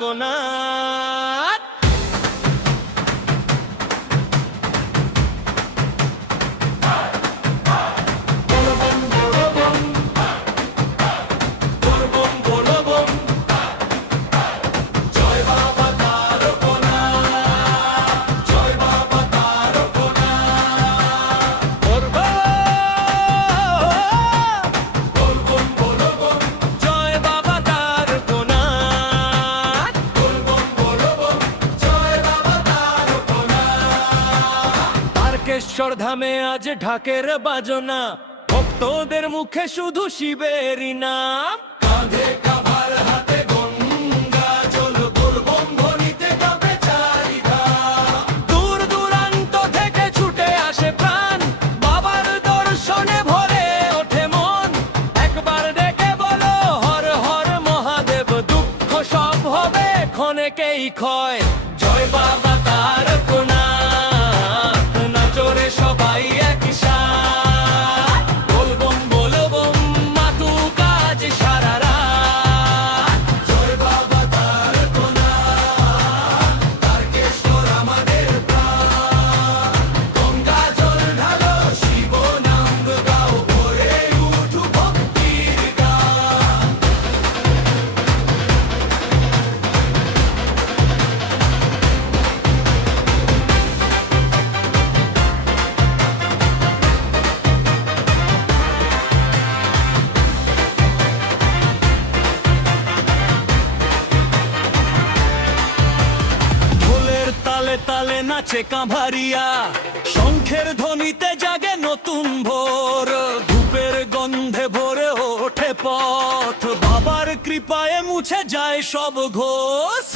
কোনার। তারকেশ্বর ধামে আজ ঢাকের বাজনা, ভক্তদের মুখে শুধু শিবেরই নাম। কাঁধে কাভার হাতে গঙ্গা জল, বলবম ধ্বনিতে কাঁপে চারিধাম। দূর দূরান্ত থেকে ছুটে আসে প্রাণ, বাবার দর্শনে ভরে ওঠে মন। একবার ডেকে বলো হর হর মহাদেব, দুঃখ সব হবে ক্ষণেকেই ক্ষয়। জয় বাবা তারকনাথ, নাচরে সবাই একসাথ। বলবম বলবম মাতু কাজ সারা রাত। জয় বাবা তারকনাথ, তারকেশ্বর আমাদের প্রাণ। গঙ্গা জল ঢালো, শিব নাম গাও, ভরে উঠু ভক্তির গান। ঢোলের তালে তালে নাচে কাঁভারিয়া, শঙ্খের ধ্বনিতে জাগে নতুন ভোর। ধূপের গন্ধে ভরে ওঠে পথ, বাবার কৃপায় মুছে যায় সব ঘোষ।